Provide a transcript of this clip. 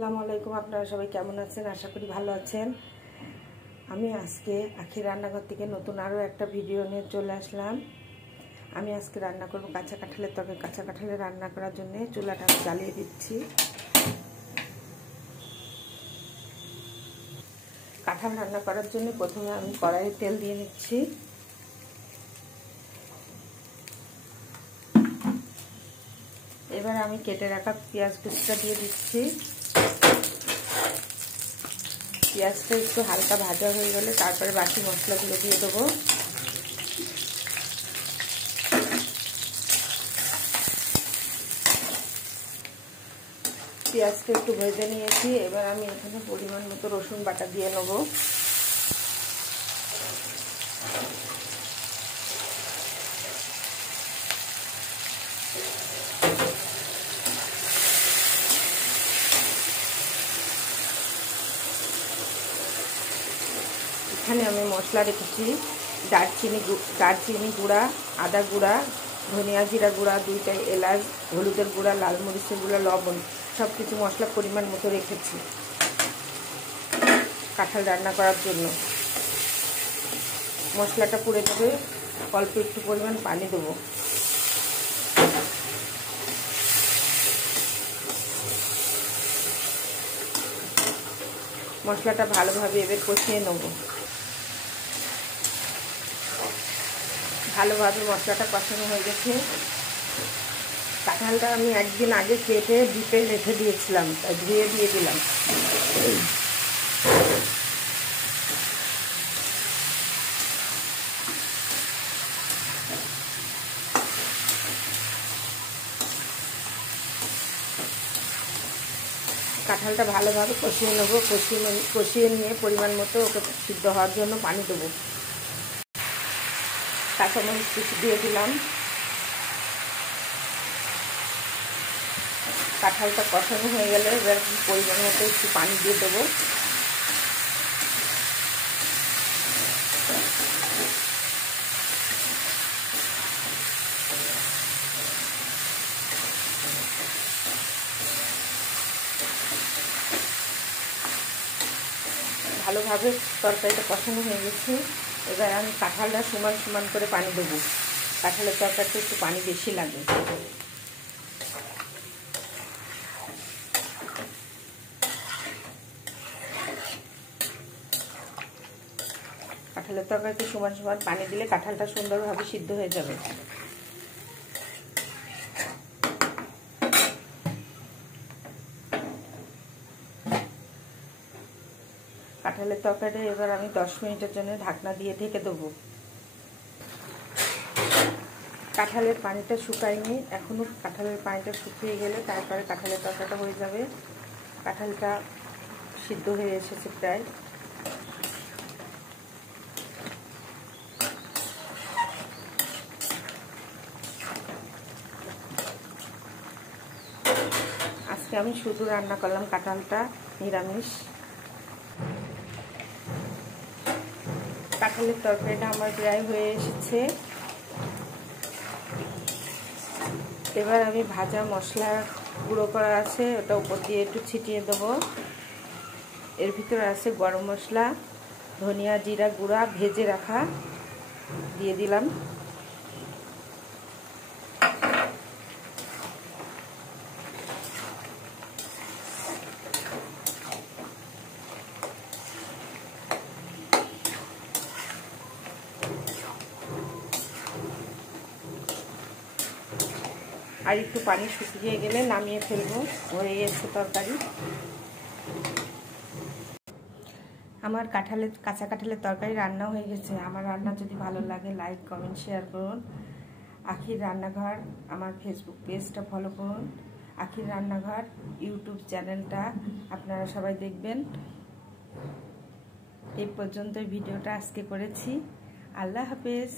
আসসালামু আলাইকুম। আপনারা সবাই কেমন আছেন? আশা করি ভালো আছেন। আমি আজকে আখির রান্নাঘর থেকে নতুন আরও একটা ভিডিও নিয়ে চলে আসলাম। আমি আজকে রান্না করব কাঁচা কাঁঠালের তরকারি। কাঁচা কাঁঠালের রান্না করার জন্য চুলাটা জ্বালিয়ে দিচ্ছি। কাঁঠাল রান্না করার জন্য প্রথমে আমি কড়াইয়ে তেল দিয়ে নিচ্ছি। এবার আমি কেটে রাখা পেঁয়াজ কুচিটা দিয়ে দিচ্ছি। পেঁয়াজটা একটু হালকা ভাজা হয়ে গেলে তারপরে বাকি মশলাগুলো দিয়ে দেবো। পেঁয়াজটা একটু ভেজে নিয়েছি। এবার আমি এখানে পরিমাণ মতো রসুন বাটা দিয়ে নেবো। এখানে আমি মশলা রেখেছি দারচিনি গুঁড়া, আদা গুঁড়া, ধনিয়া জিরা গুঁড়া, 2টা এলাচ, হলুদের গুঁড়া, লাল মরিচের গুঁড়া, লবণ, সব কিছু মশলা পরিমাণ মতো রেখেছি কাঁঠাল রান্না করার জন্য। মশলাটা পুড়ে দেবে, অল্প একটু পরিমাণ পানি দেবো। মশলাটা ভালোভাবে এবার কষিয়ে নেব। ভালোভাবে মশলাটা কষানো হয়ে গেছে। কাঁঠালটা আমি একদিন আগে কেটে ডিপে রেখে দিয়েছিলাম, তাই ধুয়ে দিয়ে দিলাম। কাঁঠালটা ভালোভাবে কষিয়ে নেবো। কষিয়ে নিয়ে পরিমাণ মতো ওকে সিদ্ধ হওয়ার জন্য পানি দেবো। কাঁচামরিচ কুচি দিয়ে দিলাম। কাঁঠালটা কষানো হয়ে গেলে এবার পরিমাণ মতো একটু পানি দিয়ে দেবো। ভালোভাবে তরকারিটা কষানো হয়ে গেছে। এবার আমি কাঁঠালটা সমান সমান করে পানি দেবো। কাঁঠালের তরকারিতে একটু পানি বেশি লাগে। কাঁঠালের তরকারিতে সমান সমান পানি দিলে কাঁঠালটা সুন্দরভাবে সিদ্ধ হয়ে যাবে। কাঁঠালের তরকারিটা এবার আমি 10 মিনিটের জন্য ঢাকনা দিয়ে ঢেকে দেবো। কাঁঠালের পানিটা শুকায়নি এখনো। কাঁঠালের পানিটা শুকিয়ে গেলে তারপরে কাঁঠালের তরকারিটা হয়ে যাবে। কাঁঠালটা সিদ্ধ হয়ে এসেছে প্রায়। আজকে আমি শুধু রান্না করলাম কাঁঠালটা নিরামিষ। কাঁঠালের তরকারিটা আমার প্রায় হয়ে এসেছে। এবার আমি ভাজা মশলা গুঁড়ো করা আছে ওটা উপর দিয়ে একটু ছিটিয়ে দেবো। এর ভিতরে আছে গরম মশলা, ধনিয়া জিরা গুঁড়া ভেজে রাখা, দিয়ে দিলাম। আর একটু পানি শুকিয়ে গেলে নামিয়ে ফেলবো। হয়ে গেছে তরকারি। আমার কাঁচা কাঁঠালের তরকারি রান্না হয়ে গেছে। আমার রান্না যদি ভালো লাগে লাইক কমেন্ট শেয়ার করুন। আখির রান্নাঘর আমার ফেসবুক পেজটা ফলো করুন। আখির রান্নাঘর ইউটিউব চ্যানেলটা আপনারা সবাই দেখবেন। এই পর্যন্ত ভিডিওটা আজকে করেছি। আল্লাহ হাফেজ।